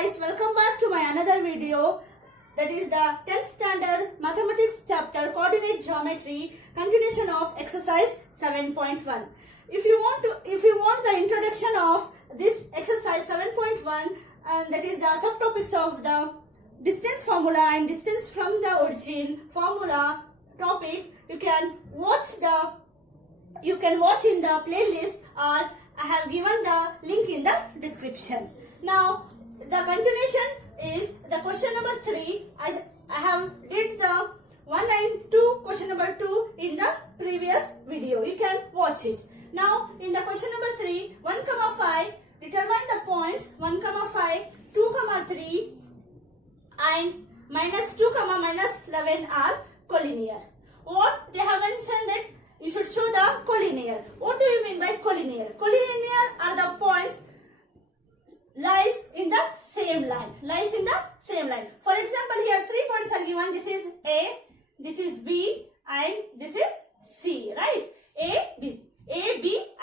guys, welcome back to my another video, that is the 10th standard mathematics chapter coordinate geometry, continuation of exercise 7.1. If you want the introduction of this exercise 7.1, and that is the subtopics of the distance formula and distance from the origin formula topic, you can watch in the playlist, or I have given the link in the description. Now the continuation is the question number 3. I have did the 1 and 2 question number 2 in the previous video. You can watch it. Now in the question number 3, 1, 5, determine the points 1, 5, 2, 3 and minus 2, minus 11 are collinear. What they have mentioned that you should show the collinear. What do you mean by collinear? Collinear are the points lies in the same line. For example, here 3 points are given. This is A, this is B, and this is C, right? A, B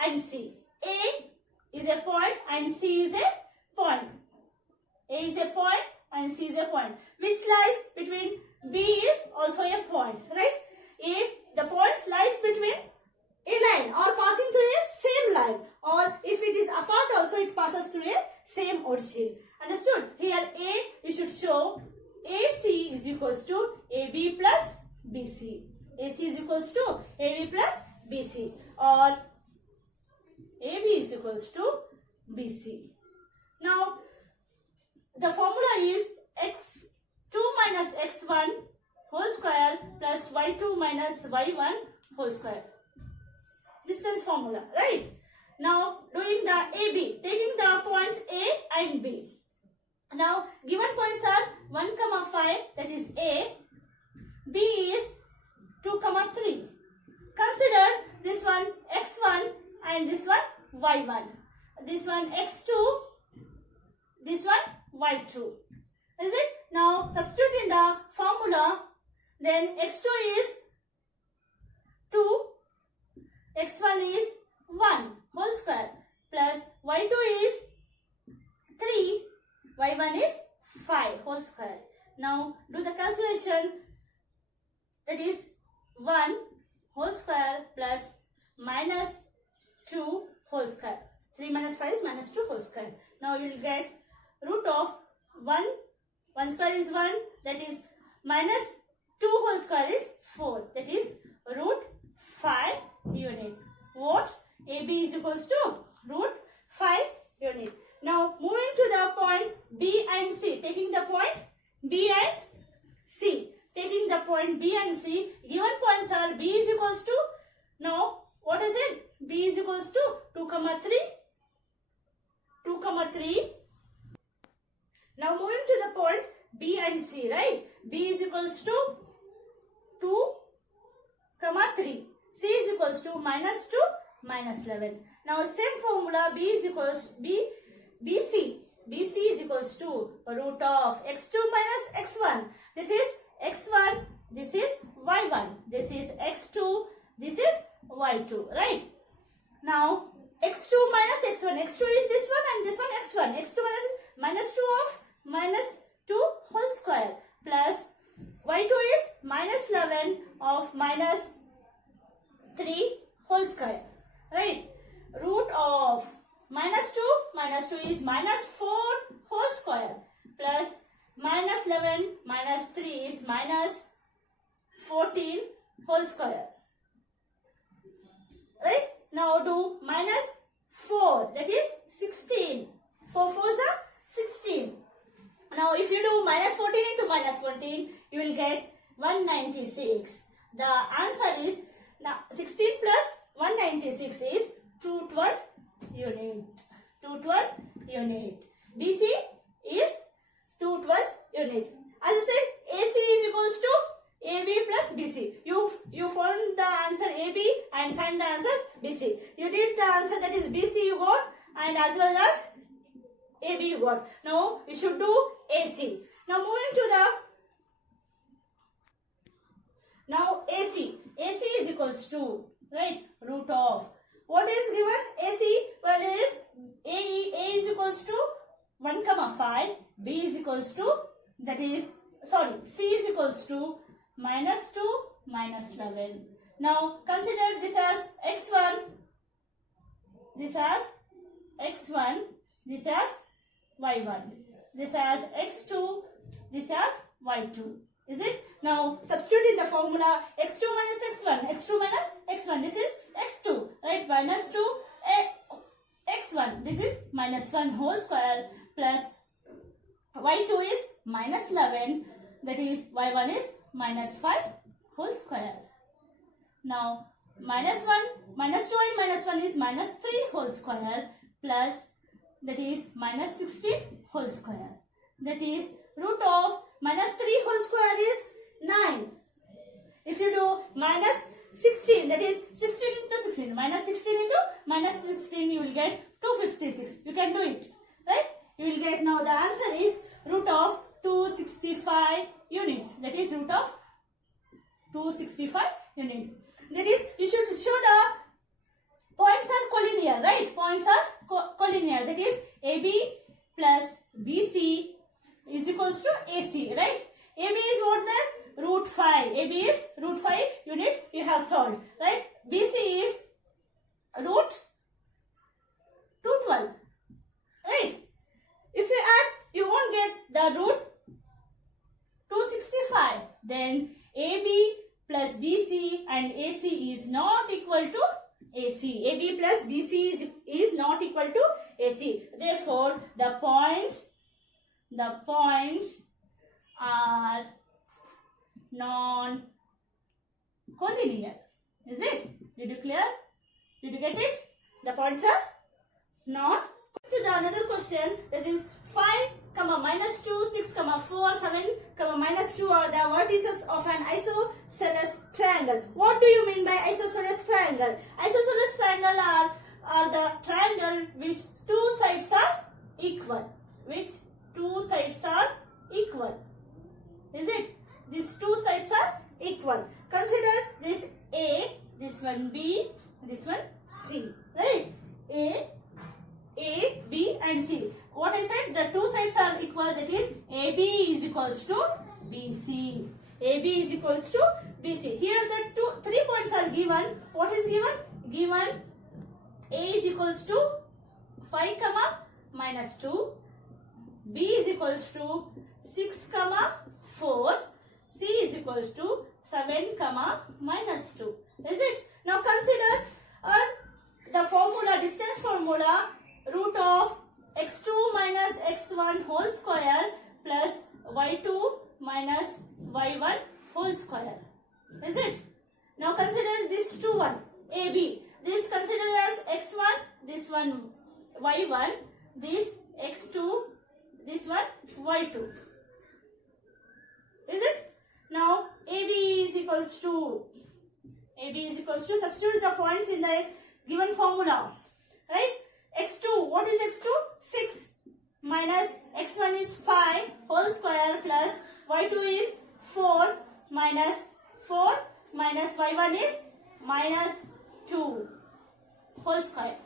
and C. A is a point and C is a point. A is a point and C is a point. Which lies between B is also a point, right? The points lies between a line or passing through a same line, or if it is apart also it passes through a same origin. Understood? Here A, you should show AC is equals to AB plus BC. AC is equals to AB plus BC, or AB is equals to BC. Now the formula is x2 minus x1 whole square plus y2 minus y1 whole square. Distance formula, right? Now doing the AB, taking the points A and B. Now given points are 1, 5, that is A. B is 2, 3. Consider this one x1 and this one y1. This one x2, this one y2. Is it? Now substitute in the formula. Then x2 is 2, x1 is 1 whole square plus y2 is 3, y1 is 5 whole square. Now do the calculation, that is 1 whole square plus minus 2 whole square. 3 minus 5 is minus 2 whole square. Now you will get root of 1 square is 1, that is minus 2 whole square is 4, that is root 5 unit. What? AB is equals to root 5 unit. Now moving to the point B and C, taking the point B and C. Taking the point B and C, given points are B is equals to, now what is it? B is equals to 2, 3. Now moving to the point B and C, right? B is equals to 2, 3. C is equals to minus 2, minus 11. Now same formula, B is equals BC. BC is equals to root of x2 minus x1. This is x1, this is y1. This is x2, this is y2, right? Now x2 minus x1. x2 is this one and this one x1. x2 minus 2 of minus 2 whole square plus y2 is minus 11 of minus 3 whole square, right? Root of minus 2 is minus 4 whole square plus minus 11 minus 3 is minus 14 whole square, right? Now do minus 4, that is 16. 4 4s are 16. Now if you do minus 14 into minus 14, you will get 196. The answer is, now 16 plus 196 is 212 unit. 212 unit. BC is 212 unit. As I said, AC is equals to AB plus BC. You found the answer AB and find the answer BC. You did the answer, that is BC you got, and as well as AB you got. Now you should do AC. Now moving to the AC. AC is equals to, right, root of, what is given AC? Well, is A is equals to 1, 5, B equals to, that is, sorry, C is equals to minus 2 minus 11. Now consider this as x1, this as x1, this as y1, this as x2, this as y2. Is it? Now substitute in the formula x2 minus x1, x2 minus x1, this is x2, right? Minus 2 x1, this is minus 1 whole square, plus y2 is minus 11, that is y1 is minus 5 whole square. Now minus 1, minus 2 and minus 1 is minus 3 whole square, plus that is minus 16 whole square. That is root of minus 3 whole square is 9. If you do minus 16, that is 16 into 16, minus 16 into minus 16, you will get 256. You can do it, right? You will get, now the answer is root of 265 unit. That is root of 265 unit. That is, you should show the points are collinear, right? Points are collinear. That is, AB plus BC is equals to AC, right? AB is what then? Root 5. AB is root 5 unit you have solved, right? BC is root 212, right? If you add, you won't get the root 265. Then AB plus BC and AC is not equal to AC. AB plus BC is not equal to AC. Therefore, the points are non-collinear. Is it? Did you clear? Did you get it? The points are non. To the another question, this is 5, minus 2, 6, 4, 7, minus 2 are the vertices of an isosceles triangle. What do you mean by isosceles triangle? Isosceles triangle are the triangle which two sides are equal. Which two sides are equal. Is it? These two sides are equal. Consider this A, this one B, this one C. Right? A, B and C. What I said, the two sides are equal, that is AB is equals to BC. AB is equals to BC. Here the 3 points are given. What is given? Given A is equals to 5, minus 2. B is equals to 6, 4. C is equals to 7, minus 2. Is it? Now consider the formula, distance formula, root of x2 minus x1 whole square plus y2 minus y1 whole square. Is it? Now consider this 2 one, AB. This consider as x1, this one y1, this x2, this one y2. Is it? Now AB is equals to, substitute the points in the given formula. Right? X2, what is X2? 6 minus x1 is 5 whole square plus y2 is 4 minus y1 is minus 2 whole square.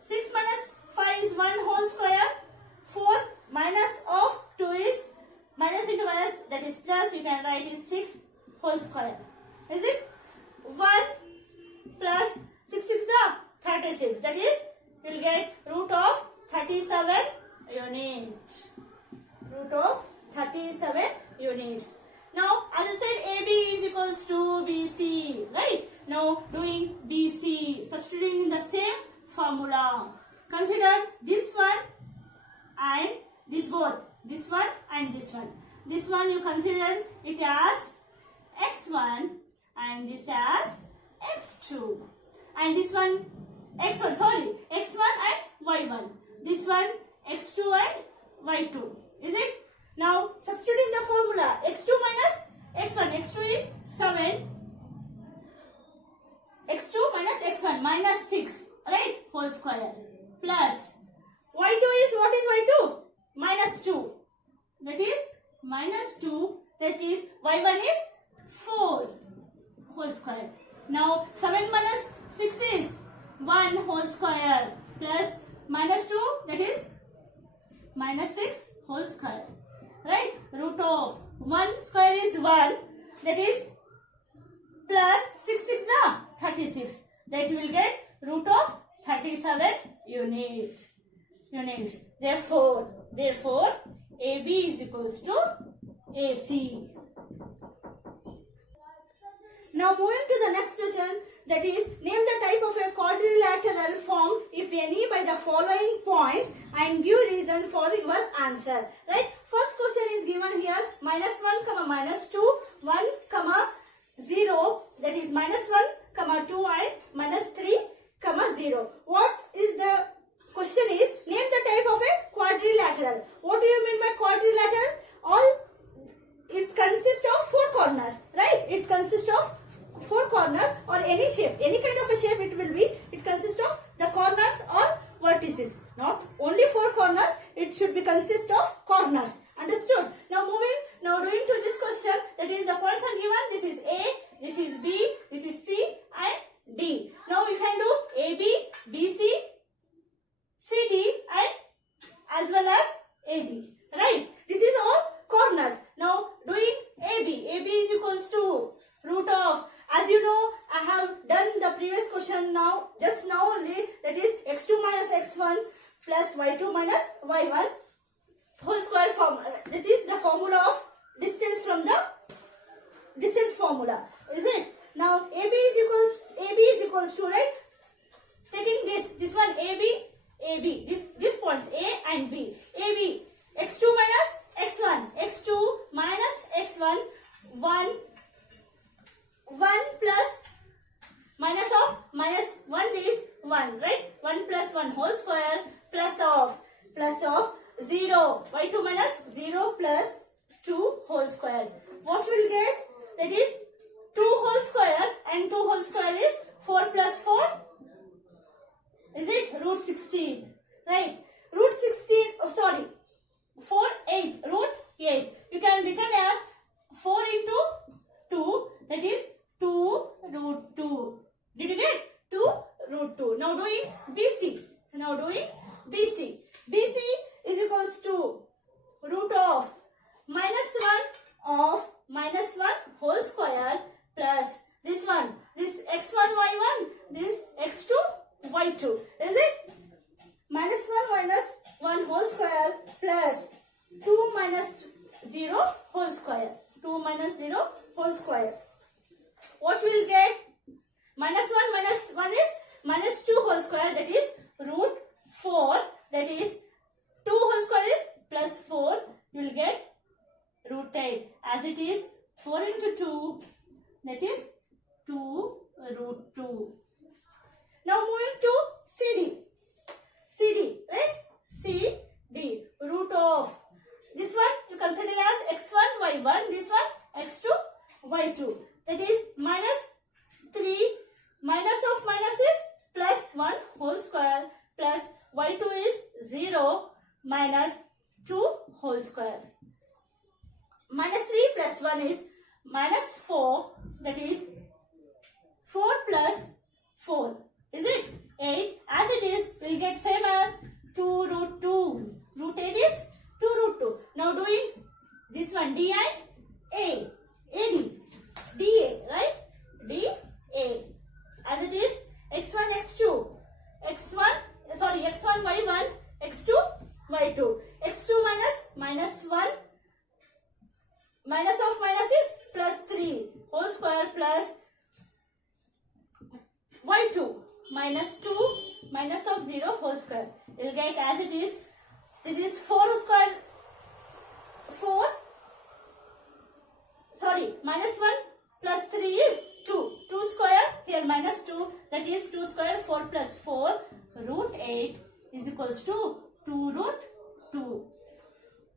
6 minus 5 is 1 whole square. 4 minus of 2 is minus into minus, that is plus, you can write is 6 whole square. Is it? 1 plus 6 is the 36. That is, you will get root of 37 unit. Root of 37 units. Now, as I said, AB is equals to BC. Right? Now, doing BC, substituting in the same formula. Consider this one and this both. This one and this one. This one you consider it as x1 and this as x2. And this one x1 and y1. This one x2 and y2. Is it? Now substituting the formula, x2 minus x1. x2 is 7. x2 minus x1 minus 6. Right? Whole square. Plus y2 is, what is y2? Minus 2. That is minus 2. That is y1 is 4 whole square. Now 7 minus 6 is 1 whole square plus minus 2, that is minus 6 whole square, right? Root of 1 square is 1, that is plus 6 6 36. That you will get root of 37 units. Therefore, AB is equals to AC. Now moving to the next question, that is, name the type of a quadrilateral formed if any by the following points and give reason for your answer. Right? First question is given here, -1, -2, 1, 0, that is -1, 2 and -3, 0. What is the question is, name the type of a quadrilateral. What do you mean by quadrilateral? It consists of 4 corners, right? It consists of 4 corners or any shape, any kind of a shape it will be. It consists of the corners or vertices. Not only 4 corners, it should be consist of corners. Understood? Now doing to this question, that is the points are given. This is A, this is B, this is C and D. Now you can do AB, BC, CD and as well as AD. Right? This is all corners. Now doing AB. AB is equals to root of, as you know, I have done the previous question just now only, that is x2 minus x1 plus y2 minus y1 whole square formula. This is the formula of distance from the distance formula, is it? Now AB is equals to, right? Taking this one AB, this points A and B. AB, x2 minus x1, x2 minus x1, 1 plus minus of minus 1 is 1, right? 1 plus 1 whole square plus of 0, y2 minus 0 plus 2 whole square. What will get? That is 2 whole square, and 2 whole square is 4 plus 4. Is it? Root 16, right? Root 16, 4, 8, root 8. You can written as 4 into 2, that is 2 root 2. Did you get? 2 root 2. Now doing BC. BC is equals to root of -1 whole square plus this one, this x1 y1, this x2 y2. Is it? -1 whole square plus 2 minus 0 whole square. 2 minus 0 whole square. What will get? -1 is -2 whole square, that is root 4, that is 2 whole square is plus 4, you will get root 8, as it is 4 into 2, that is 2 root 2. Now moving to CD, right? CD, root of, this one you consider as x1 y1, this one x2 y2, that is -3, minus of minus is plus 1 whole square plus y2 is 0 minus 2 whole square. -3 plus 1 is -4, that is 4 plus 4. Is it? 8. As it is, we will get same as 2 root 2. Root 8 is 2 root 2. Now doing this one, D and A. AD. DA, right? DA. As it is, x1, x2. x1, y1, x2, y2. x2 minus 1. Minus of minus is plus 3 whole square plus y2 minus 2 minus of 0 whole square. You will get as it is. This is 4 square. Minus 1 plus 3 is 2. 2 square, here minus 2, that is 2 square, 4 plus 4, root 8 is equals to 2 root 2.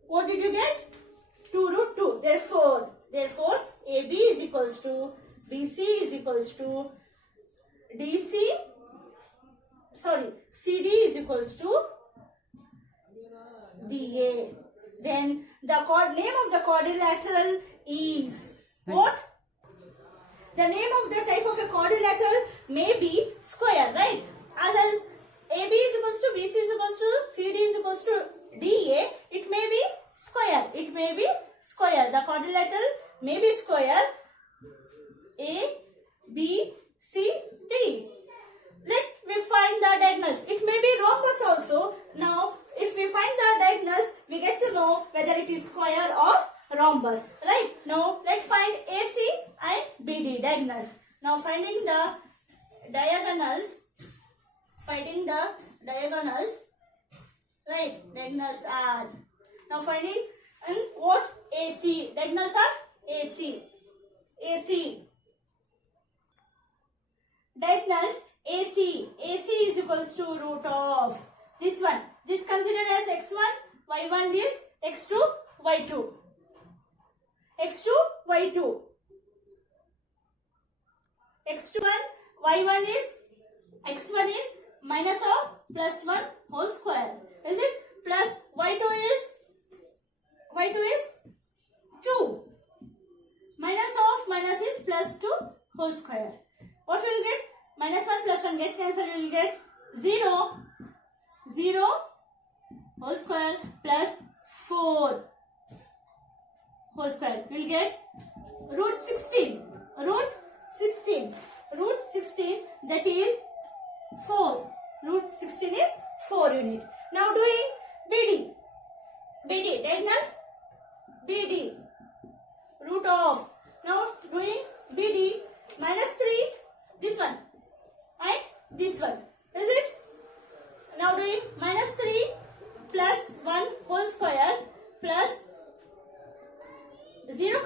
What did you get? 2 root 2. Therefore, AB is equals to BC is equals to CD is equals to DA. Then the name of the quadrilateral is what? The name of the type of a quadrilateral may be square, right? As AB is equals to BC is equals to CD is equals to DA, it may be quadrilateral may be square A, B, C, D. Let me find the diagonals. It may be rhombus also. Now, if we find the diagonals, we get to know whether it is square or rhombus. Right? Now, let's find AC and BD diagonals. Now, finding the diagonals. Right? Diagonals are. Now, finding and what? AC. Diagonals are AC. Diagonals AC. AC is equals to root of this one. This considered as x1, y1 is x2, y2. x2, y2. x1, y1 is x1 is minus of plus 1 whole square. Is it? Plus y2 is 2. Minus is plus 2 whole square. What will get? Minus 1 plus 1 get cancelled. We will get 0 whole square plus 4 whole square. We will get root 16. Root 16 that is 4. Root 16 is 4 unit. Now doing BD. Diagonal BD. Root of. Now doing BD minus 3. This one and this one. Is it? Now doing minus 3 plus 1 whole square plus 0,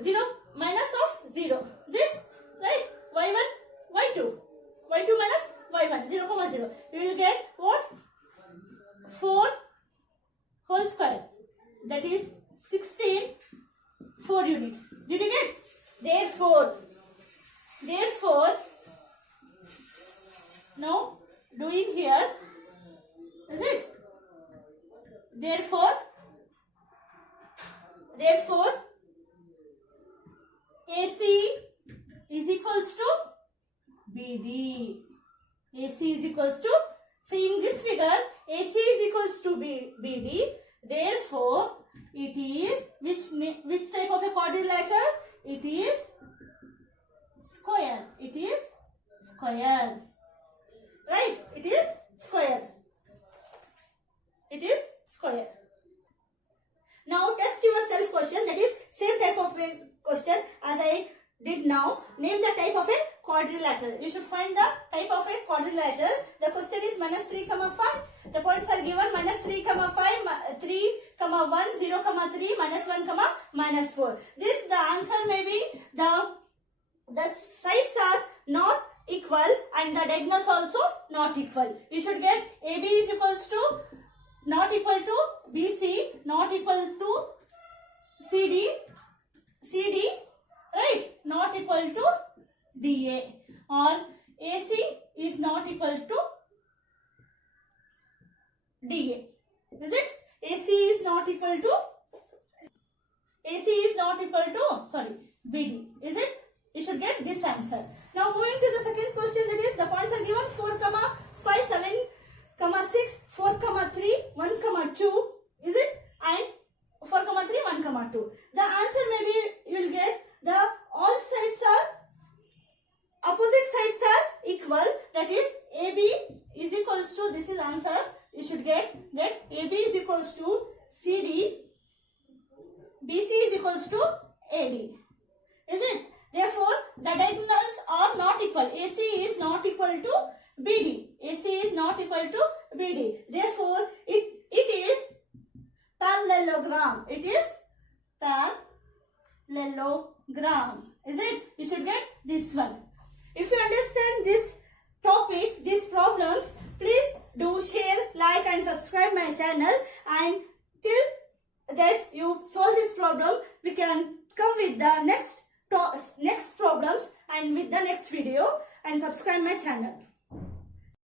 0 minus of 0. This, right? y1, y2 minus y1, 0, 0. We will get what? 4 whole square. That is 16, 4 units. Did you get? Therefore, now doing here, is it? Therefore, AC is equals to BD. AC is equals to, seeing this figure, AC is equals to BD. Therefore, it is which type of a quadrilateral? It is square. Right? It is square. Now test yourself question, that is same type of a question as I did now. Name the type of a quadrilateral. You should find the type of a quadrilateral. The question is minus 3, 5. The points are given minus 3, 5, 3, 1, 0, 3, minus 1, minus 4. This, the answer may be the sides are not equal and the diagonals also not equal. You should get AB is equals to not equal to BC, not equal to CD, right? Not equal to DA, or AC is not equal to DA. Is it? AC is not equal to BD. Is it? You should get this answer. Now moving to the second question, that is the points are given 4, 5, 7, 6, 4, 3, 1, 2. Is it? And 4, 3, 1, 2. The answer may be, you will get the all sides are, opposite sides are equal. That is AB is equals to, this is answer. You should get that AB is equals to CD, BC is equals to AD. Is it? Therefore, the diagonals are not equal. AC is not equal to BD. AC is not equal to BD. Therefore, it is parallelogram. It is parallelogram. Is it? You should get this one. If you understand this topic, these problems, please do share, like and subscribe my channel. And till that you solve this problem, we can come with the next problems and with the next video, and subscribe my channel.